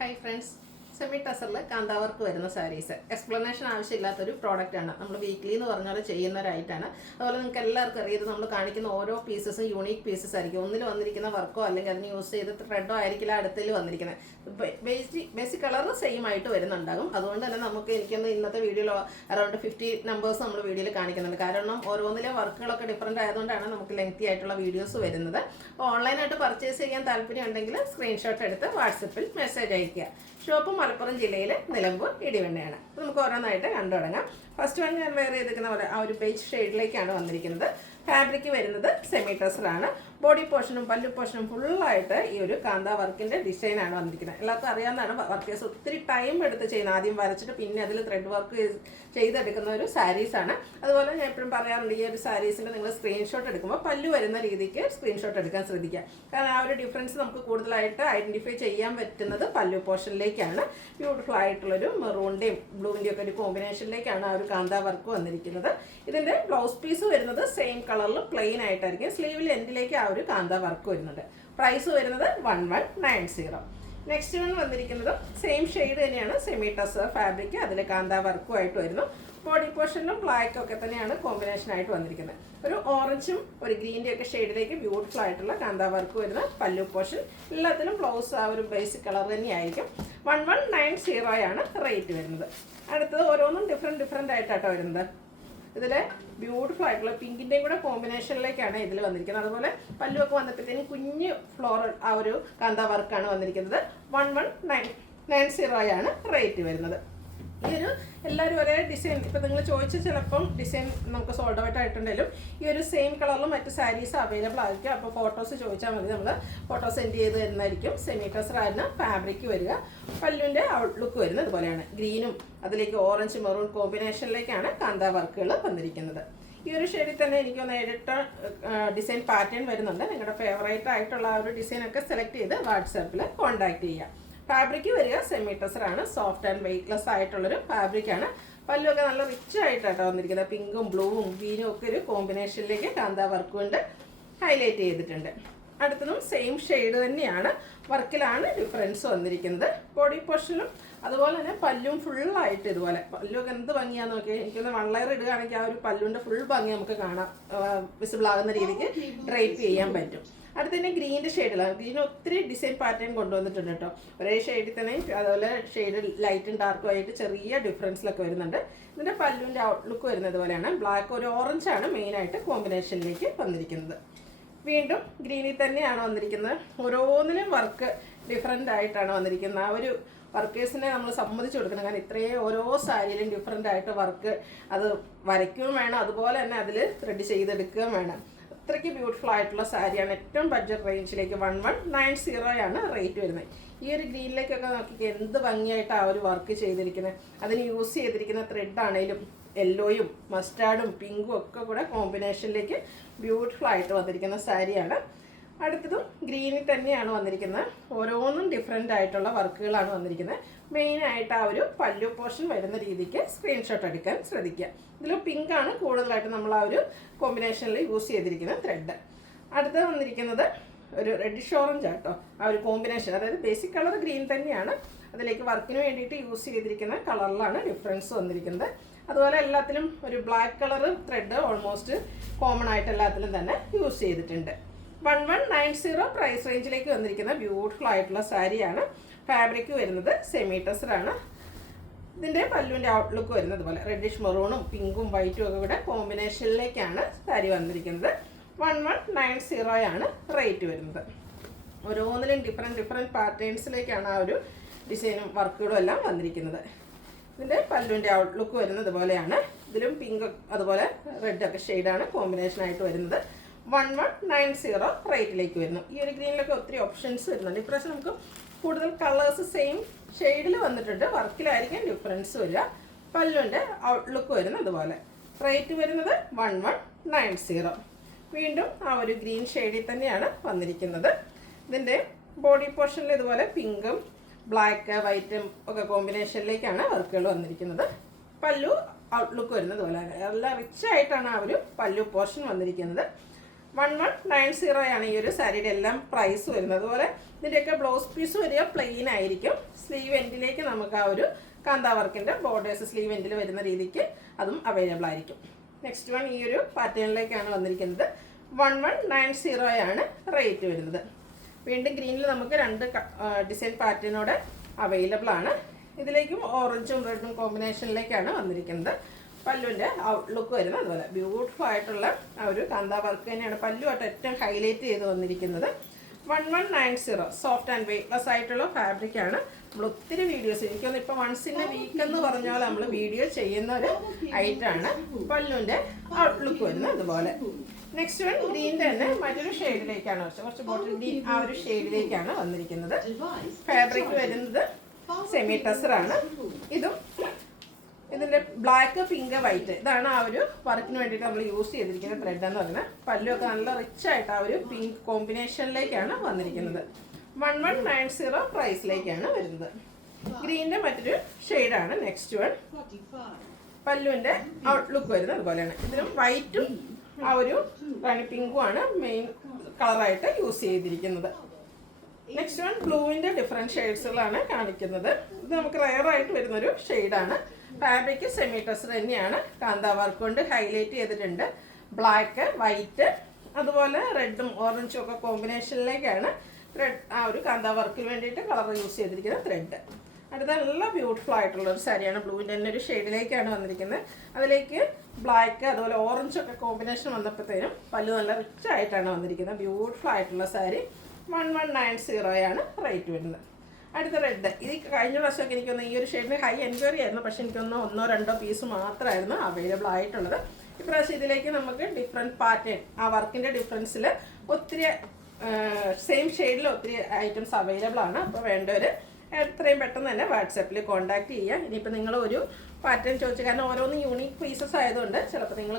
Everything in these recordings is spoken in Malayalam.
Hi friends, സെമി ടസറിൽ കാന്താ വർക്ക് വരുന്ന സാരീസ് എക്സ്പ്ലനേഷൻ ആവശ്യമില്ലാത്തൊരു പ്രോഡക്റ്റാണ്. നമ്മൾ വീക്ക്ലി എന്ന് പറഞ്ഞാൽ ചെയ്യുന്ന ഒരു ഐറ്റാണ്. അതുപോലെ നിങ്ങൾക്ക് എല്ലാവർക്കും അറിയാം, നമ്മൾ കാണിക്കുന്ന ഓരോ പീസസും യൂണീക്ക് പീസസ് ആയിരിക്കും. ഒന്നിൽ വന്നിരിക്കുന്ന വർക്കോ അല്ലെങ്കിൽ അതിന് യൂസ് ചെയ്ത് ത്രെഡോ ആയിരിക്കില്ല അടുത്തിൽ വന്നിരിക്കുന്നത്. ബേസിക് കളർ സെയിം ആയിട്ട് വരുന്നുണ്ടാകും. അതുകൊണ്ട് തന്നെ നമുക്ക് എനിക്കൊന്ന് ഇന്നത്തെ വീഡിയോയിൽ അറൗണ്ട് 50 നമ്പേഴ്സ് നമ്മൾ വീഡിയോയിൽ കാണിക്കുന്നുണ്ട്. കാരണം ഓരോന്നിലെ വർക്കുകളൊക്കെ ഡിഫറൻറ്റ് ആയതുകൊണ്ടാണ് നമുക്ക് ലെങ്തി ആയിട്ടുള്ള വീഡിയോസ് വരുന്നത്. അപ്പോൾ ഓൺലൈനായിട്ട് പർച്ചേസ് ചെയ്യാൻ താല്പര്യം ഉണ്ടെങ്കിൽ സ്ക്രീൻഷോട്ട് എടുത്ത് വാട്സപ്പിൽ മെസ്സേജ് അയയ്ക്കുക. ഷോപ്പ് മലപ്പുറം ജില്ലയിൽ നിലമ്പൂർ ഇടിവണ്ണയാണ്. നമുക്ക് ഓരോന്നായിട്ട് കണ്ടു തുടങ്ങാം. ഫസ്റ്റ് വൺ ഞാൻ വെയർ ചെയ്തിരിക്കുന്ന പോലെ ആ ഒരു ബേജ് ഷെയ്ഡിലേക്കാണ് വന്നിരിക്കുന്നത്. ഫാബ്രിക് വരുന്നത് സെമി ടസറാണ്. ബോഡി പോർഷനും പല്ലു പോർഷനും ഫുള്ളായിട്ട് ഈ ഒരു കാന്താ വർക്കിൻ്റെ ഡിസൈനാണ് വന്നിരിക്കുന്നത്. എല്ലാവർക്കും അറിയാവുന്നതാണ്. വർക്കേഴ്സ് ഒത്തിരി ടൈം എടുത്ത് ചെയ്യുന്നത്. ആദ്യം വരച്ചിട്ട് പിന്നെ അതിൽ ത്രെഡ് വർക്ക് ചെയ്തെടുക്കുന്ന ഒരു സാരീസാണ്. അതുപോലെ ഞാൻ എപ്പോഴും പറയാറുണ്ട്, ഈ ഒരു സാരീസിൻ്റെ നിങ്ങൾ സ്ക്രീൻഷോട്ട് എടുക്കുമ്പോൾ പല്ലു വരുന്ന രീതിക്ക് സ്ക്രീൻഷോട്ട് എടുക്കാൻ ശ്രദ്ധിക്കുക. കാരണം ആ ഒരു ഡിഫറൻസ് നമുക്ക് കൂടുതലായിട്ട് ഐഡൻറ്റിഫൈ ചെയ്യാൻ പറ്റുന്നത് പല്ലു പോർഷനിലേക്കാണ്. ബ്യൂട്ടിഫുൾ ആയിട്ടുള്ളൊരു മെറൂണിൻ്റെയും ബ്ലൂവിൻ്റെയും ഒക്കെ ഒരു കോമ്പിനേഷനിലേക്കാണ് ആ ഒരു കാന്താ വർക്ക് വന്നിരിക്കുന്നത്. ഇതിൻ്റെ ബ്ലൗസ് പീസ് വരുന്നത് സെയിം കളറിൽ പ്ലെയിൻ ആയിട്ടായിരിക്കും. സ്ലീവിൽ എൻഡിലേക്ക് ആ ഒരു കാന്താ വർക്ക് വരുന്നുണ്ട്. പ്രൈസ് വരുന്നത് 1190. നെക്സ്റ്റ് വൺ വന്നിരിക്കുന്നത് സെയിം ഷെയ്ഡ് തന്നെയാണ്, സെമി ടസർ ഫാബ്രിക്, അതിൽ കാന്താ വർക്കുമായിട്ട് വരുന്നു. ബോഡി പോർഷനിലും ബ്ലാക്കും ഒക്കെ തന്നെയാണ് കോമ്പിനേഷൻ ആയിട്ട് വന്നിരിക്കുന്നത്. ഒരു ഓറഞ്ചും ഒരു ഗ്രീൻ്റെ ഒക്കെ ഷെയ്ഡിലേക്ക് ബ്യൂട്ടിഫുൾ ആയിട്ടുള്ള കാന്താ വർക്ക് വരുന്ന പല്ലു പോർഷൻ. എല്ലാത്തിലും ബ്ലൗസ് ആ ഒരു ബേസിക് കളർ തന്നെയായിരിക്കും. 1190 റേറ്റ് വരുന്നത്. അടുത്തത് ഓരോന്നും ഡിഫറെൻ്റ് ആയിട്ടാട്ടോ വരുന്നത്. ഇതിൽ ബ്യൂട്ടിഫുൾ ആയിട്ടുള്ള പിങ്കിൻ്റെയും കൂടെ കോമ്പിനേഷനിലേക്കാണ് ഇതിൽ വന്നിരിക്കുന്നത്. അതുപോലെ പല്ലുമൊക്കെ വന്നപ്പോഴത്തേനും കുഞ്ഞ് ഫ്ലോറൽ ആ ഒരു കാന്താ വർക്കാണ് വന്നിരിക്കുന്നത്. 1190 റേറ്റ് വരുന്നത്. ഈ ഒരു എല്ലാവരും ഒരേ ഡിസൈൻ, ഇപ്പം നിങ്ങൾ ചോദിച്ച ചിലപ്പം ഡിസൈൻ നമുക്ക് സോൾഡ് ഔട്ട് ആയിട്ടുണ്ടെങ്കിലും ഈ ഒരു സെയിം കളറിലും മറ്റ് സാരീസ് അവൈലബിൾ ആയിരിക്കും. അപ്പോൾ ഫോട്ടോസ് ചോദിച്ചാൽ മതി, നമ്മൾ ഫോട്ടോ സെൻഡ് ചെയ്ത് തരുന്നതായിരിക്കും. സെമി ടസറായിരുന്നു ഫാബ്രിക് വരിക. പല്ലുവിൻ്റെ ഔട്ട്ലുക്ക് വരുന്നത് ഇതുപോലെയാണ്. ഗ്രീനും അതിലേക്ക് ഓറഞ്ച് മെറൂൺ കോമ്പിനേഷനിലേക്കാണ് കാന്താ വർക്കുകൾ വന്നിരിക്കുന്നത്. ഈ ഒരു ഷെയ്ഡിൽ തന്നെ എനിക്കൊന്ന് എഡിറ്റ് ഡിസൈൻ പാറ്റേൺ വരുന്നുണ്ട്. നിങ്ങളുടെ ഫേവറേറ്റ് ആയിട്ടുള്ള ആ ഒരു ഡിസൈനൊക്കെ സെലക്ട് ചെയ്ത് വാട്സാപ്പിൽ കോൺടാക്ട് ചെയ്യുക. ഫാബ്രിക് വരിക സെമി ടസറാണ്. സോഫ്റ്റ് ആൻഡ് വെയ്റ്റ്ലെസ് ആയിട്ടുള്ളൊരു ഫാബ്രിക്കാണ്. പല്ലുമൊക്കെ നല്ല റിച്ച് ആയിട്ടാണ് വന്നിരിക്കുന്നത്. പിങ്കും ബ്ലൂവും ഗ്രീനും ഒക്കെ ഒരു കോമ്പിനേഷനിലേക്ക് കാന്താ വർക്ക് കൊണ്ട് ഹൈലൈറ്റ് ചെയ്തിട്ടുണ്ട്. അടുത്തതും സെയിം ഷെയ്ഡ് തന്നെയാണ്. വർക്കിലാണ് ഡിഫറൻസ് വന്നിരിക്കുന്നത്. ബോഡി പോർഷനും അതുപോലെ തന്നെ പല്ലും ഫുള്ളായിട്ട് ഇതുപോലെ. പല്ലുമൊക്കെ എന്ത് ഭംഗിയാന്ന് നോക്കിയാൽ എനിക്കൊന്ന് 1 ലെയർ ഇടുകയാണെങ്കിൽ ആ ഒരു പല്ലുവിൻ്റെ ഫുൾ ഭംഗി നമുക്ക് കാണാം, വിസിബിൾ ആകുന്ന രീതിക്ക് ഡ്രൈപ്പ് ചെയ്യാൻ പറ്റും. അടുത്ത് തന്നെ ഗ്രീൻ്റെ ഷെയ്ഡിലാണ്. ഗ്രീൻ ഒത്തിരി ഡിസൈൻ പാറ്റേൺ കൊണ്ടുവന്നിട്ടുണ്ട് കേട്ടോ. ഒരേ ഷെയ്ഡിൽ തന്നെ അതുപോലെ ഷെയ്ഡ് ലൈറ്റും ഡാർക്കും ആയിട്ട് ചെറിയ ഡിഫറൻസിലൊക്കെ വരുന്നുണ്ട്. ഇതിൻ്റെ പല്ലുവിൻ്റെ ഔട്ട്ലുക്ക് വരുന്നത് പോലെയാണ്. ബ്ലാക്ക് ഒരു ഓറഞ്ചാണ് മെയിനായിട്ട് കോമ്പിനേഷനിലേക്ക് വന്നിരിക്കുന്നത്. വീണ്ടും ഗ്രീനിൽ തന്നെയാണ് വന്നിരിക്കുന്നത്. ഓരോന്നിനും വർക്ക് ഡിഫറെൻ്റ് ആയിട്ടാണ് വന്നിരിക്കുന്നത്. ആ ഒരു വർക്കേഴ്സിനെ നമ്മൾ സമ്മതിച്ചു കൊടുക്കണം. കാരണം ഇത്രയും ഓരോ സാരിയിലും ഡിഫറെൻ്റ് ആയിട്ട് വർക്ക് അത് വരയ്ക്കുകയും വേണം, അതുപോലെ തന്നെ അതിൽ ത്രെഡ് ചെയ്തെടുക്കുകയും വേണം. അത്രയ്ക്ക് ബ്യൂട്ടിഫുൾ ആയിട്ടുള്ള സാരിയാണ്. ഏറ്റവും ബഡ്ജറ്റ് റേഞ്ചിലേക്ക് 1190 റേറ്റ് വരുന്നത്. ഈ ഒരു ഗ്രീനിലേക്കൊക്കെ നോക്കിക്കുക എന്ത് ഭംഗിയായിട്ടാണ് ആ ഒരു വർക്ക് ചെയ്തിരിക്കുന്നത്. അതിന് യൂസ് ചെയ്തിരിക്കുന്ന ത്രെഡ് ആണെങ്കിലും യെല്ലോയും മസ്റ്റാർഡും പിങ്കും ഒക്കെ കൂടെ കോമ്പിനേഷനിലേക്ക് ബ്യൂട്ടിഫുൾ ആയിട്ട് വന്നിരിക്കുന്ന സാരിയാണ്. അടുത്തതും ഗ്രീനിൽ തന്നെയാണ് വന്നിരിക്കുന്നത്. ഓരോന്നും ഡിഫറെൻ്റ് ആയിട്ടുള്ള വർക്കുകളാണ് വന്നിരിക്കുന്നത്. മെയിനായിട്ട് ആ ഒരു പല്ലു പോർഷൻ വരുന്ന രീതിക്ക് സ്ക്രീൻഷോട്ട് എടുക്കാൻ ശ്രദ്ധിക്കുക. ഇതിൽ പിങ്കാണ് കൂടുതലായിട്ട് നമ്മൾ ആ ഒരു കോമ്പിനേഷനിൽ യൂസ് ചെയ്തിരിക്കുന്ന ത്രെഡ്. അടുത്തത് വന്നിരിക്കുന്നത് ഒരു റെഡിഷ് ഓറഞ്ച് ആട്ടോ. ആ ഒരു കോമ്പിനേഷൻ, അതായത് ബേസിക് കളർ ഗ്രീൻ തന്നെയാണ്, അതിലേക്ക് വർക്കിന് വേണ്ടിയിട്ട് യൂസ് ചെയ്തിരിക്കുന്ന കളറിലാണ് ഡിഫറൻസ് വന്നിരിക്കുന്നത്. അതുപോലെ എല്ലാത്തിലും ഒരു black colour thread almost common ആയിട്ട് എല്ലാത്തിലും തന്നെ യൂസ് ചെയ്തിട്ടുണ്ട്. 1190 പ്രൈസ് റേഞ്ചിലേക്ക് വന്നിരിക്കുന്ന ബ്യൂട്ടിഫുൾ ആയിട്ടുള്ള സാരിയാണ്. ഫാബ്രിക് വരുന്നത് സെമി ടസറാണ്. ഇതിൻ്റെ പല്ലുവിൻ്റെ ഔട്ട്ലുക്ക് വരുന്നത് പോലെ റെഡിഷ് മെറൂണും പിങ്കും വൈറ്റും ഒക്കെ കൂടെ കോമ്പിനേഷനിലേക്കാണ് സാരി വന്നിരിക്കുന്നത്. 1190 റേറ്റ് വരുന്നത്. ഓരോന്നിലും ഡിഫറെൻറ്റ് പാറ്റേൺസിലേക്കാണ് ആ ഒരു ഡിസൈനും വർക്കുകളും എല്ലാം വന്നിരിക്കുന്നത്. ഇതിൻ്റെ പല്ലുവിൻ്റെ ഔട്ട്ലുക്ക് വരുന്നത് പോലെയാണ്. ഇതിലും പിങ്ക് അതുപോലെ റെഡൊക്കെ ഷെയ്ഡാണ് കോമ്പിനേഷനായിട്ട് വരുന്നത്. 1190 റേറ്റിലേക്ക് വരുന്നു. ഈ ഒരു ഗ്രീനിലൊക്കെ ഒത്തിരി ഓപ്ഷൻസ് വരുന്നുണ്ട്. ഇപ്രാവശ്യം നമുക്ക് കൂടുതൽ കളേഴ്സ് സെയിം ഷെയ്ഡിൽ വന്നിട്ടുണ്ട്. വർക്കിലായിരിക്കും ഡിഫറൻസ് വരിക. പല്ലുവിൻ്റെ ഔട്ട്ലുക്ക് വരുന്നത് അതുപോലെ. റേറ്റ് വരുന്നത് 1190. വീണ്ടും ആ ഒരു ഗ്രീൻ ഷെയ്ഡിൽ തന്നെയാണ് വന്നിരിക്കുന്നത്. ഇതിൻ്റെ ബോഡി പോർഷനിൽ ഇതുപോലെ പിങ്കും ബ്ലാക്ക് വൈറ്റും ഒക്കെ കോമ്പിനേഷനിലേക്കാണ് വർക്കുകൾ വന്നിരിക്കുന്നത്. പല്ലു ഔട്ട്ലുക്ക് വരുന്നത് പോലെ നല്ല റിച്ച് ആയിട്ടാണ് ആ ഒരു പല്ലു പോർഷൻ വന്നിരിക്കുന്നത്. 1190 ഈ ഒരു സാരിയുടെ എല്ലാം പ്രൈസ് വരുന്നത്. അതുപോലെ ഇതിൻ്റെയൊക്കെ ബ്ലൗസ് പീസ് വരിക പ്ലെയിൻ ആയിരിക്കും. സ്ലീവ് എൻഡിലേക്ക് നമുക്ക് ആ ഒരു കാന്താ വർക്കിൻ്റെ ബോർഡേഴ്സ് സ്ലീവ് എൻഡിൽ വരുന്ന രീതിക്ക് അതും അവൈലബിൾ ആയിരിക്കും. നെക്സ്റ്റ് വൺ ഈ ഒരു പാറ്റേണിലേക്കാണ് വന്നിരിക്കുന്നത്. 1190 ആണ് റേറ്റ് വരുന്നത്. വീണ്ടും ഗ്രീനിൽ നമുക്ക് 2 ഡിസൈൻ പാറ്റേണോടെ അവൈലബിൾ ആണ്. ഇതിലേക്കും ഓറഞ്ചും റെഡും കോമ്പിനേഷനിലേക്കാണ് വന്നിരിക്കുന്നത്. പല്ലുവിൻ്റെ ഔട്ട്ലുക്ക് വരുന്നത് അതുപോലെ ബ്യൂട്ടിഫുൾ ആയിട്ടുള്ള ആ ഒരു കാന്താ വർക്ക് തന്നെയാണ് പല്ലുമായിട്ട് ഏറ്റവും ഹൈലൈറ്റ് ചെയ്ത് വന്നിരിക്കുന്നത്. 1190 സോഫ്റ്റ് ആൻഡ് വെയ്റ്റ്ലെസ് ആയിട്ടുള്ള ഫാബ്രിക്കാണ്. നമ്മൾ ഒത്തിരി വീഡിയോസ് എനിക്കൊന്ന് ഇപ്പോൾ വൺസ് ഇൻ എ വീക്ക് എന്ന് പറഞ്ഞാൽ നമ്മൾ വീഡിയോ ചെയ്യുന്ന ഒരു ഐറ്റമാണ്. പല്ലുവിൻ്റെ ഔട്ട്ലുക്ക് വരുന്നത് അതുപോലെ. നെക്സ്റ്റ് വൺ ഗ്രീൻ്റെ തന്നെ മറ്റൊരു ഷെയ്ഡിലേക്കാണ് കുറച്ച് ബോട്ടിൽ ഗ്രീൻ ആ ഒരു ഷെയ്ഡിലേക്കാണ് വന്നിരിക്കുന്നത്. ഫാബ്രിക് വരുന്നത് സെമി ടെസറാണ്. ഇതും ഇതിൻ്റെ ബ്ലാക്ക് പിങ്ക് വൈറ്റ് ഇതാണ് ആ ഒരു വർക്കിന് വേണ്ടിയിട്ട് നമ്മൾ യൂസ് ചെയ്തിരിക്കുന്ന ത്രെഡ് എന്ന് പറയുന്നത്. പല്ലുമൊക്കെ നല്ല റിച്ച് ആയിട്ട് ആ ഒരു പിങ്ക് കോമ്പിനേഷനിലേക്കാണ് വന്നിരിക്കുന്നത്. 1190 പ്രൈസിലേക്കാണ് വരുന്നത്. ഗ്രീനിൻ്റെ മറ്റൊരു ഷെയ്ഡാണ് നെക്സ്റ്റ് വൺ. പല്ലുവിൻ്റെ ഔട്ട്ലുക്ക് വരുന്നത് അതുപോലെയാണ്. ഇതിനും വൈറ്റും ആ ഒരു റാണി പിങ്കും ആണ് മെയിൻ കളറായിട്ട് യൂസ് ചെയ്തിരിക്കുന്നത്. നെക്സ്റ്റ് വൺ ബ്ലൂവിൻ്റെ ഡിഫറെൻറ്റ് ഷെയ്ഡ്സുകളാണ് കാണിക്കുന്നത്. ഇത് നമുക്ക് റെയർ ആയിട്ട് വരുന്നൊരു ഷെയ്ഡാണ്. ഫാബ്രിക് സെമി ടെസർ തന്നെയാണ്. കാന്താ വർക്ക് കൊണ്ട് ഹൈലൈറ്റ് ചെയ്തിട്ടുണ്ട്. ബ്ലാക്ക് വൈറ്റ് അതുപോലെ റെഡും ഓറഞ്ചും ഒക്കെ കോമ്പിനേഷനിലേക്കാണ് ത്രെഡ് ആ ഒരു കാന്താ വർക്കിന് വേണ്ടിയിട്ട് കളർ യൂസ് ചെയ്തിരിക്കുന്ന ത്രെഡ്. അടുത്ത നല്ല ബ്യൂട്ടിഫുൾ ആയിട്ടുള്ള ഒരു സാരിയാണ്. ബ്ലൂവിൻ്റെ തന്നെ ഒരു ഷെയ്ഡിലേക്കാണ് വന്നിരിക്കുന്നത്. അതിലേക്ക് ബ്ലാക്ക് അതുപോലെ ഓറഞ്ചൊക്കെ കോമ്പിനേഷൻ വന്നപ്പോഴത്തേനും പല്ല് നല്ല റിച്ച് ആയിട്ടാണ് വന്നിരിക്കുന്നത്. ബ്യൂട്ടിഫുൾ ആയിട്ടുള്ള സാരി 1190 ആണ് റേറ്റ് വരുന്നത്. അടുത്ത റെഡ്. ഇത് കഴിഞ്ഞ പ്രാവശ്യമൊക്കെ എനിക്കൊന്ന് ഈ ഒരു ഷെയ്ഡിന് ഹൈ എൻക്വയറി ആയിരുന്നു. പക്ഷേ എനിക്കൊന്ന് 1-2 പീസ് മാത്രമായിരുന്നു അവൈലബിൾ ആയിട്ടുള്ളത്. ഇപ്രാവശ്യം ഇതിലേക്ക് നമുക്ക് ഡിഫറെൻറ്റ് പാറ്റേൺ ആ വർക്കിൻ്റെ ഡിഫറൻസിൽ ഒത്തിരി സെയിം ഷെയ്ഡിൽ ഒത്തിരി ഐറ്റംസ് അവൈലബിൾ ആണ്. അപ്പോൾ വേണ്ടവർ എത്രയും പെട്ടെന്ന് തന്നെ വാട്സാപ്പിൽ കോൺടാക്ട് ചെയ്യുക. ഇനിയിപ്പോൾ നിങ്ങൾ ഒരു പാറ്റേൺ ചോദിച്ചു, കാരണം ഓരോന്ന് യൂണീക്ക് പീസസ് ആയതുകൊണ്ട് ചിലപ്പോൾ നിങ്ങൾ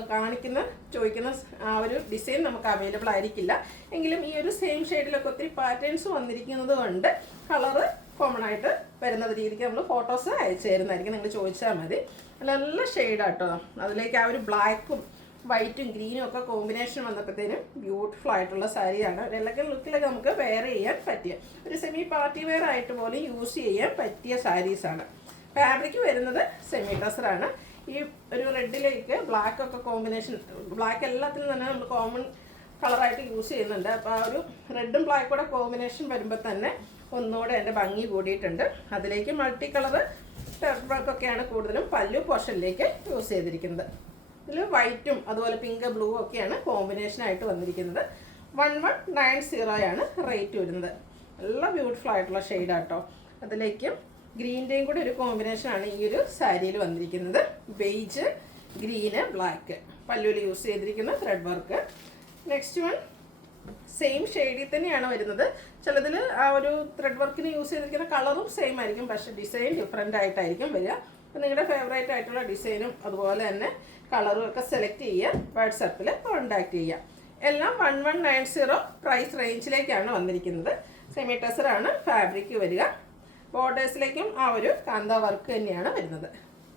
ചോദിക്കുന്ന ആ ഒരു ഡിസൈൻ നമുക്ക് അവൈലബിൾ ആയിരിക്കില്ല. എങ്കിലും ഈ ഒരു സെയിം ഷെയ്ഡിലൊക്കെ ഒത്തിരി പാറ്റേൺസ് വന്നിരിക്കുന്നത് കൊണ്ട് കളറ് കോമൺ ആയിട്ട് വരുന്ന രീതിക്ക് നമ്മൾ ഫോട്ടോസ് അയച്ചു തരുന്നതായിരിക്കും. നിങ്ങൾ ചോദിച്ചാൽ മതി. നല്ല ഷെയ്ഡാട്ടോ. അതിലേക്ക് ആ ഒരു ബ്ലാക്കും വൈറ്റും ഗ്രീനും ഒക്കെ കോമ്പിനേഷൻ വന്നപ്പോഴത്തേനും ബ്യൂട്ടിഫുൾ ആയിട്ടുള്ള സാരിയാണ്. ഒരു എലഗന്റ് ലുക്കിലൊക്കെ നമുക്ക് വെയർ ചെയ്യാൻ പറ്റിയ ഒരു സെമി പാർട്ടി വെയർ ആയിട്ട് പോലും യൂസ് ചെയ്യാൻ പറ്റിയ സാരീസാണ്. ഫാബ്രിക് വരുന്നത് സെമി ടെസറാണ്. ഈ ഒരു റെഡിലേക്ക് ബ്ലാക്ക് ഒക്കെ കോമ്പിനേഷൻ, ബ്ലാക്ക് എല്ലാത്തിനും തന്നെ നമ്മൾ കോമൺ കളറായിട്ട് യൂസ് ചെയ്യുന്നുണ്ട്. അപ്പോൾ ആ ഒരു റെഡും ബ്ലാക്കും കൂടെ കോമ്പിനേഷൻ വരുമ്പോൾ തന്നെ ഒന്നുകൂടെ എൻ്റെ ഭംഗി കൂടിയിട്ടുണ്ട്. അതിലേക്ക് മൾട്ടി കളറ് ത്രെഡ് വർക്കൊക്കെയാണ് കൂടുതലും പല്ലു പോർഷനിലേക്ക് യൂസ് ചെയ്തിരിക്കുന്നത്. ഇതിൽ വൈറ്റും അതുപോലെ പിങ്ക് ബ്ലൂ ഒക്കെയാണ് കോമ്പിനേഷനായിട്ട് വന്നിരിക്കുന്നത്. 1190 ആണ് റേറ്റ് വരുന്നത്. നല്ല ബ്യൂട്ടിഫുൾ ആയിട്ടുള്ള ഷെയ്ഡാട്ടോ. അതിലേക്കും ഗ്രീൻ്റെയും കൂടി ഒരു കോമ്പിനേഷനാണ് ഈ ഒരു സാരിയിൽ വന്നിരിക്കുന്നത്. ബെയ്ജ്, ഗ്രീന്, ബ്ലാക്ക് പല്ലുവിൽ യൂസ് ചെയ്തിരിക്കുന്ന thread work. Next one same ഷെയ്ഡിൽ തന്നെയാണ് വരുന്നത്. ചിലതിൽ ആ ഒരു ത്രെഡ് വർക്കിന് യൂസ് ചെയ്തിരിക്കുന്ന കളറും സെയിം ആയിരിക്കും, പക്ഷേ ഡിസൈൻ ഡിഫറെൻ്റ് ആയിട്ടായിരിക്കും വരിക. അപ്പോൾ നിങ്ങളുടെ ഫേവറേറ്റ് ആയിട്ടുള്ള ഡിസൈനും അതുപോലെ തന്നെ കളറും ഒക്കെ സെലക്ട് ചെയ്യുക. വാട്സാപ്പിൽ കോൺടാക്ട് ചെയ്യുക. എല്ലാം 1190 പ്രൈസ് റേഞ്ചിലേക്കാണ് വന്നിരിക്കുന്നത്. സെമി ടെസറാണ് ഫാബ്രിക് വരിക. ബോർഡേഴ്സിലേക്കും ആ ഒരു കാന്താ വർക്ക് തന്നെയാണ് വരുന്നത്.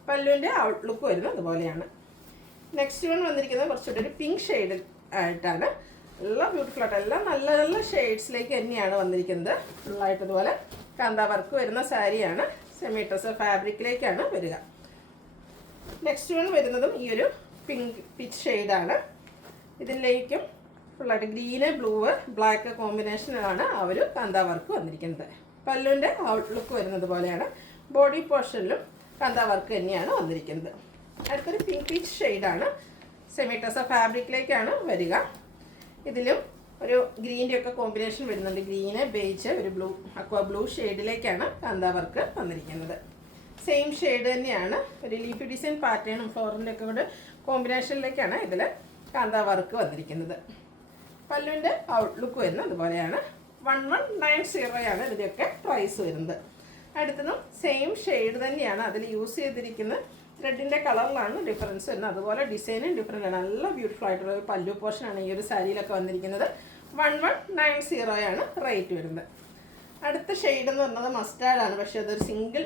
പല്ലുവിൻ്റെ ഔട്ട്ലുക്ക് വരുന്നത് അതുപോലെയാണ്. നെക്സ്റ്റ് വൺ വന്നിരിക്കുന്നത് കുറച്ചുകൂടി ഒരു പിങ്ക് ഷെയ്ഡ് ആയിട്ടാണ്. എല്ലാം ബ്യൂട്ടിഫുൾ ആയിട്ട് എല്ലാം നല്ല നല്ല ഷെയ്ഡ്സിലേക്ക് തന്നെയാണ് വന്നിരിക്കുന്നത്. ഫുള്ളായിട്ട് ഇതുപോലെ കാന്താ വർക്ക് വരുന്ന സാരിയാണ്. സെമി ടെസർ ഫാബ്രിക്കിലേക്കാണ് വരിക. നെക്സ്റ്റ് വൺ വരുന്നതും ഈ ഒരു പിങ്ക് പിച്ച് ഷെയ്ഡാണ്. ഇതിലേക്കും ഫുള്ളായിട്ട് ഗ്രീന്, ബ്ലൂ, ബ്ലാക്ക് കോമ്പിനേഷനാണ് ആ ഒരു കാന്താ വർക്ക് വന്നിരിക്കുന്നത്. പല്ലുവിൻ്റെ ഔട്ട്ലുക്ക് വരുന്നത് പോലെയാണ്. ബോഡി പോർഷനിലും കാന്താ വർക്ക് തന്നെയാണ് വന്നിരിക്കുന്നത്. അടുത്തൊരു പിങ്ക് പീച്ച് ഷെയ്ഡാണ്. സെമി ടെസർ ഫാബ്രിക്കിലേക്കാണ് വരിക. ഇതിലും ഒരു ഗ്രീൻ്റെ ഒക്കെ കോമ്പിനേഷൻ വരുന്നുണ്ട്. ഗ്രീന്, ബേജ്, ഒരു ബ്ലൂ, അക്വ ബ്ലൂ ഷെയ്ഡിലേക്കാണ് കാന്താ വർക്ക് വന്നിരിക്കുന്നത്. സെയിം ഷെയ്ഡ് തന്നെയാണ്. ഒരു ലീഫി ഡിസൈൻ പാറ്റേണും ഫ്ലോറിൻ്റെ ഒക്കെ കൂടെ കോമ്പിനേഷനിലേക്കാണ് ഇതിൽ കാന്താ വർക്ക് വന്നിരിക്കുന്നത്. പല്ലുവിൻ്റെ ഔട്ട്ലുക്ക് വരുന്നത് അതുപോലെയാണ്. 1190 ആണ് ഇതിൻ്റെയൊക്കെ പ്രൈസ് വരുന്നത്. അടുത്തതും സെയിം ഷെയ്ഡ് തന്നെയാണ്. അതിൽ യൂസ് ചെയ്തിരിക്കുന്ന ത്രെഡിൻ്റെ കളറിലാണ് ഡിഫറൻസ് വരുന്നത്. അതുപോലെ ഡിസൈനും ഡിഫറെൻ്റ് ആണ്. നല്ല ബ്യൂട്ടിഫുൾ ആയിട്ടുള്ള ഒരു പല്ലു പോർഷനാണ് ഈ ഒരു സാരിയിലൊക്കെ വന്നിരിക്കുന്നത്. 1190 ആണ് റേറ്റ് വരുന്നത്. അടുത്ത ഷെയ്ഡ് എന്ന് പറയുന്നത് മസ്റ്റാർഡാണ്. പക്ഷേ അതൊരു സിംഗിൾ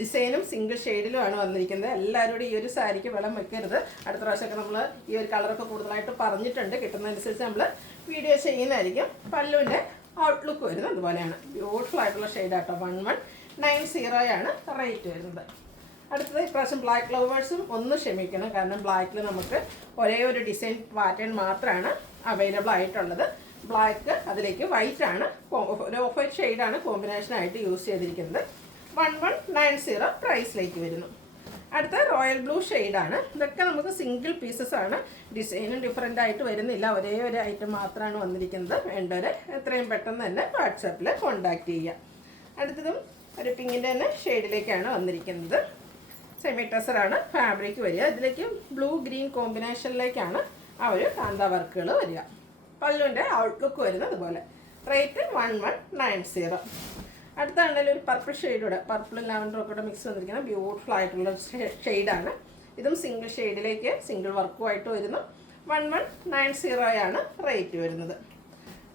ഡിസൈനും സിംഗിൾ ഷെയ്ഡിലുമാണ് വന്നിരിക്കുന്നത്. എല്ലാവരോടും ഈ ഒരു സാരിക്ക് വെള്ളം വെക്കരുത്. അടുത്ത പ്രാവശ്യമൊക്കെ നമ്മൾ ഈ ഒരു കളറൊക്കെ കൂടുതലായിട്ട് പറഞ്ഞിട്ടുണ്ട്. കിട്ടുന്നതനുസരിച്ച് നമ്മൾ വീഡിയോ ചെയ്യുന്നതായിരിക്കും. പല്ലുവിൻ്റെ ഔട്ട്ലുക്ക് വരുന്നത് അതുപോലെയാണ്. ബ്യൂട്ടിഫുൾ ആയിട്ടുള്ള ഷെയ്ഡാട്ടോ. 1190 റേറ്റ് വരുന്നത്. അടുത്തത് ഇപ്രാവശ്യം ബ്ലാക്ക് ലവേഴ്സും ഒന്ന് ക്ഷമിക്കണം, കാരണം ബ്ലാക്കിൽ നമുക്ക് ഒരേ ഒരു ഡിസൈൻ പാറ്റേൺ മാത്രമാണ് അവൈലബിൾ ആയിട്ടുള്ളത്. ബ്ലാക്ക് അതിലേക്ക് വൈറ്റ് ആണ്, ഒരു ഓഫ് വൈറ്റ് ഷെയ്ഡാണ് കോമ്പിനേഷനായിട്ട് യൂസ് ചെയ്തിരിക്കുന്നത്. 1190 പ്രൈസിലേക്ക് വരുന്നു. അടുത്ത റോയൽ ബ്ലൂ ഷെയ്ഡാണ്. ഇതൊക്കെ നമുക്ക് സിംഗിൾ പീസസ് ആണ്, ഡിസൈനും ഡിഫറെൻ്റ് ആയിട്ട് വരുന്നില്ല, ഒരേ ഒരു ഐറ്റം മാത്രമാണ് വന്നിരിക്കുന്നത്. വേണ്ടവർ എത്രയും പെട്ടെന്ന് തന്നെ വാട്സാപ്പിൽ കോൺടാക്റ്റ് ചെയ്യുക. അടുത്തതും ഒരു പിങ്കിൻ്റെ തന്നെ ഷെയ്ഡിലേക്കാണ് വന്നിരിക്കുന്നത്. സെമി ടസറാണ് ഫാബ്രിക് വരിക. ഇതിലേക്ക് ബ്ലൂ ഗ്രീൻ കോമ്പിനേഷനിലേക്കാണ് ആ ഒരു കാന്ത വർക്കുകൾ വരിക. പല്ലുവിൻ്റെ ഔട്ട്ലുക്ക് വരുന്നത് അതുപോലെ. റേറ്റ് 1190. അടുത്താണെങ്കിൽ ഒരു പർപ്പിൾ ഷെയ്ഡൂടെ, പർപ്പിളും ലാവൻഡറും ഒക്കെ മിക്സ് വന്നിരിക്കുന്ന ബ്യൂട്ടിഫുൾ ആയിട്ടുള്ള ഷെയ്ഡാണ്. ഇതും സിംഗിൾ ഷെയ്ഡിലേക്ക് സിംഗിൾ വർക്കുമായിട്ട് വരുന്നു. 1190 റേറ്റ് വരുന്നത്.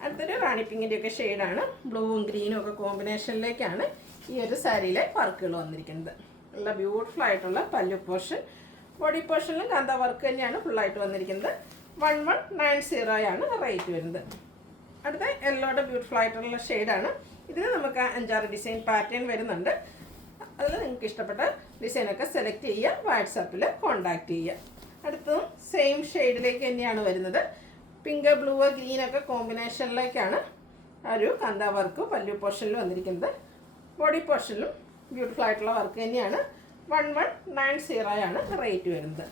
അടുത്തൊരു റാണി പിങ്കിൻ്റെ ഒക്കെ ഷെയ്ഡാണ്. ബ്ലൂവും ഗ്രീനും ഒക്കെ കോമ്പിനേഷനിലേക്കാണ് ഈ ഒരു സാരിയിലെ വർക്കുകൾ വന്നിരിക്കുന്നത്. നല്ല ബ്യൂട്ടിഫുൾ ആയിട്ടുള്ള പല്ലു പോർഷൻ, ബോഡി പോർഷനിലും കാന്ത വർക്ക് തന്നെയാണ് ഫുള്ളായിട്ട് വന്നിരിക്കുന്നത്. 1190 റേറ്റ് വരുന്നത്. അടുത്ത യെല്ലോയുടെ ബ്യൂട്ടിഫുൾ ആയിട്ടുള്ള ഷെയ്ഡാണ്. ഇതിന് നമുക്ക് 5-6 ഡിസൈൻ പാറ്റേൺ വരുന്നുണ്ട്. അതിൽ നിങ്ങൾക്ക് ഇഷ്ടപ്പെട്ട ഡിസൈനൊക്കെ സെലക്ട് ചെയ്യുക, വാട്സാപ്പിൽ കോൺടാക്റ്റ് ചെയ്യുക. അടുത്തതും സെയിം ഷെയ്ഡിലേക്ക് തന്നെയാണ് വരുന്നത്. പിങ്ക് ബ്ലൂ ഗ്രീനൊക്കെ കോമ്പിനേഷനിലേക്കാണ് ഒരു കാന്ത വർക്ക് പല്ലു പോർഷനിൽ വന്നിരിക്കുന്നത്. ബോഡി പോർഷനിലും ബ്യൂട്ടിഫുൾ ആയിട്ടുള്ള വർക്ക് തന്നെയാണ്. 1190 റേറ്റ് വരുന്നത്.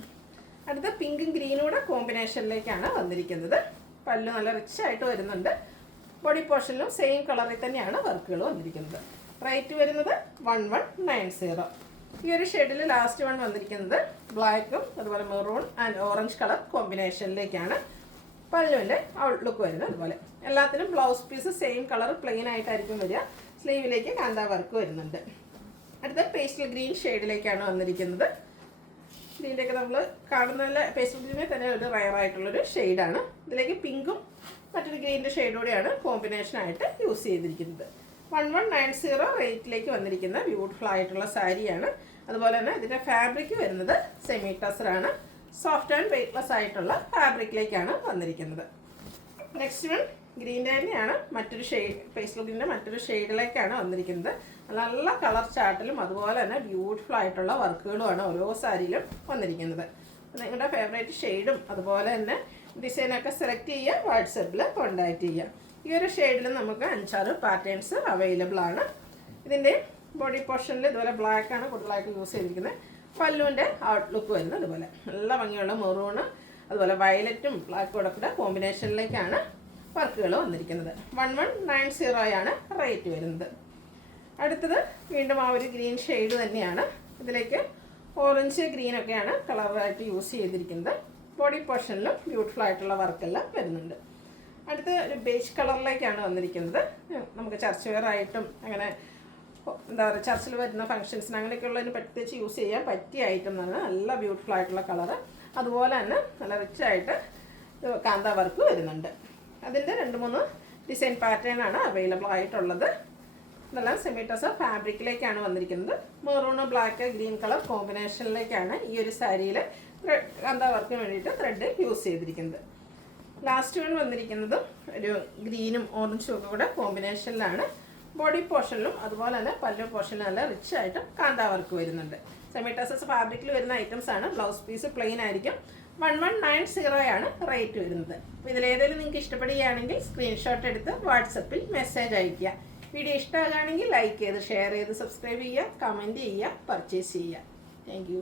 അടുത്ത പിങ്കും ഗ്രീനും കൂടെ കോമ്പിനേഷനിലേക്കാണ് വന്നിരിക്കുന്നത്. പല്ലു നല്ല റിച്ച് ആയിട്ട് വരുന്നുണ്ട്. ബോഡി പോർഷനിലും സെയിം കളറിൽ തന്നെയാണ് വർക്കുകൾ വന്നിരിക്കുന്നത്. റേറ്റ് വരുന്നത് 1190. ഈ ഒരു ഷെയ്ഡിൽ ലാസ്റ്റ് വൺ വന്നിരിക്കുന്നത് ബ്ലാക്കും അതുപോലെ മെറൂൺ ആൻഡ് ഓറഞ്ച് കളർ കോമ്പിനേഷനിലേക്കാണ് പല്ലുവിൻ്റെ ഔട്ട്ലുക്ക് വരുന്നത്. അതുപോലെ എല്ലാത്തിനും blouse piece same colour plain ആയിട്ടായിരിക്കും വരിക. സ്ലീവിലേക്ക് കാന്ത വർക്ക് വരുന്നുണ്ട്. അടുത്ത പേസ്റ്റൽ ഗ്രീൻ ഷെയ്ഡിലേക്കാണ് വന്നിരിക്കുന്നത്. ഇതിൻ്റെയൊക്കെ നമ്മൾ കാണുന്ന പേസ്റ്റൽ ഗ്രീനെ തന്നെ ഒരു റയറായിട്ടുള്ളൊരു ഷെയ്ഡാണ്. ഇതിലേക്ക് പിങ്കും മറ്റൊരു ഗ്രീനിൻ്റെ ഷെയ്ഡോടെയാണ് കോമ്പിനേഷനായിട്ട് യൂസ് ചെയ്തിരിക്കുന്നത്. 1190 റേറ്റിലേക്ക് വന്നിരിക്കുന്ന ബ്യൂട്ടിഫുൾ ആയിട്ടുള്ള സാരിയാണ്. അതുപോലെ തന്നെ ഇതിൻ്റെ ഫാബ്രിക് വരുന്നത് സെമി ടസറാണ്. സോഫ്റ്റ് ആൻഡ് വെയ്റ്റ്ലെസ് ആയിട്ടുള്ള ഫാബ്രിക്കിലേക്കാണ് വന്നിരിക്കുന്നത്. നെക്സ്റ്റ് വൺ ഗ്രീൻ്റെ തന്നെയാണ്, മറ്റൊരു ഷെയ്ഡ് പേസ്റ്റൽ ഗ്രീനിൻ്റെ മറ്റൊരു ഷെയ്ഡിലേക്കാണ് വന്നിരിക്കുന്നത്. നല്ല കളർ ചാർട്ടിലും അതുപോലെ തന്നെ ബ്യൂട്ടിഫുൾ ആയിട്ടുള്ള വർക്കുകളുമാണ് ഓരോ സാരിയിലും വന്നിരിക്കുന്നത്. നിങ്ങളുടെ ഫേവറേറ്റ് ഷെയ്ഡും അതുപോലെ തന്നെ ഡിസൈനൊക്കെ സെലക്ട് ചെയ്യുക, വാട്സപ്പിൽ കോൺടാക്റ്റ് ചെയ്യുക. ഈ ഒരു ഷെയ്ഡിൽ നമുക്ക് 5-6 പാറ്റേൺസ് അവൈലബിൾ ആണ്. ഇതിൻ്റെ ബോഡി പോർഷനിൽ ഇതുപോലെ ബ്ലാക്കാണ് കൂടുതലായിട്ട് യൂസ് ചെയ്തിരിക്കുന്നത്. പല്ലുവിൻ്റെ ഔട്ട്ലുക്ക് വരുന്നത് അതുപോലെ നല്ല ഭംഗിയുള്ള മെറൂണ് അതുപോലെ വയലറ്റും ബ്ലാക്കും കൂടെ കോമ്പിനേഷനിലേക്കാണ് വർക്കുകൾ വന്നിരിക്കുന്നത്. 1190 റേറ്റ് വരുന്നത്. അടുത്തത് വീണ്ടും ആ ഒരു ഗ്രീൻ ഷെയ്ഡ് തന്നെയാണ്. ഇതിലേക്ക് ഓറഞ്ച് ഗ്രീനൊക്കെയാണ് കളറായിട്ട് യൂസ് ചെയ്തിരിക്കുന്നത്. ബോഡി പോർഷനിലും ബ്യൂട്ടിഫുൾ ആയിട്ടുള്ള വർക്കെല്ലാം വരുന്നുണ്ട്. അടുത്ത ഒരു ബേജ് കളറിലേക്കാണ് വന്നിരിക്കുന്നത്. നമുക്ക് ചർച്ച് വെയർ ആയിട്ടും അങ്ങനെ എന്താ പറയുക ചർച്ചിൽ വരുന്ന ഫംഗ്ഷൻസിന് അങ്ങനെയൊക്കെയുള്ളതിന് പ്രത്യേകിച്ച് യൂസ് ചെയ്യാൻ പറ്റിയ ഐറ്റം തന്നെ. നല്ല ബ്യൂട്ടിഫുൾ ആയിട്ടുള്ള കളറ്, അതുപോലെ തന്നെ നല്ല റിച്ചായിട്ട് കാന്ത വർക്ക് വരുന്നുണ്ട്. അതിൻ്റെ 2-3 ഡിസൈൻ പാറ്റേൺ ആണ് അവൈലബിൾ ആയിട്ടുള്ളത്. ഇതെല്ലാം സെമി ടസർ ഫാബ്രിക്കിലേക്കാണ് വന്നിരിക്കുന്നത്. മെറൂൺ ബ്ലാക്ക് ഗ്രീൻ കളർ കോമ്പിനേഷനിലേക്കാണ് ഈ ഒരു സാരിയിൽ കാന്ത വർക്കിന് വേണ്ടിയിട്ട് ത്രെഡ് യൂസ് ചെയ്തിരിക്കുന്നത്. ലാസ്റ്റ് വൺ വന്നിരിക്കുന്നത് ഒരു ഗ്രീനും ഓറഞ്ചും ഒക്കെ കൂടെ കോമ്പിനേഷനിലാണ്. ബോഡി പോർഷനിലും അതുപോലെ തന്നെ പല്ലു പോർഷനിലും നല്ല റിച്ച് ആയിട്ട് കാന്ത വർക്ക് വരുന്നുണ്ട്. സെമി ടസർ ഫാബ്രിക്കിൽ വരുന്ന ഐറ്റംസ് ആണ്. ബ്ലൗസ് പീസ് പ്ലെയിൻ ആയിരിക്കും. 1190 റേറ്റ് വരുന്നത്. അപ്പോൾ ഇതിലേതെങ്കിലും നിങ്ങൾക്ക് ഇഷ്ടപ്പെടുകയാണെങ്കിൽ സ്ക്രീൻഷോട്ട് എടുത്ത് വാട്സപ്പിൽ മെസ്സേജ് അയയ്ക്കുക. വീഡിയോ ഇഷ്ടമാകുകയാണെങ്കിൽ ലൈക്ക് ചെയ്ത് ഷെയർ ചെയ്ത് സബ്സ്ക്രൈബ് ചെയ്യുക, കമൻറ്റ് ചെയ്യുക, പർച്ചേസ് ചെയ്യുക. Thank you.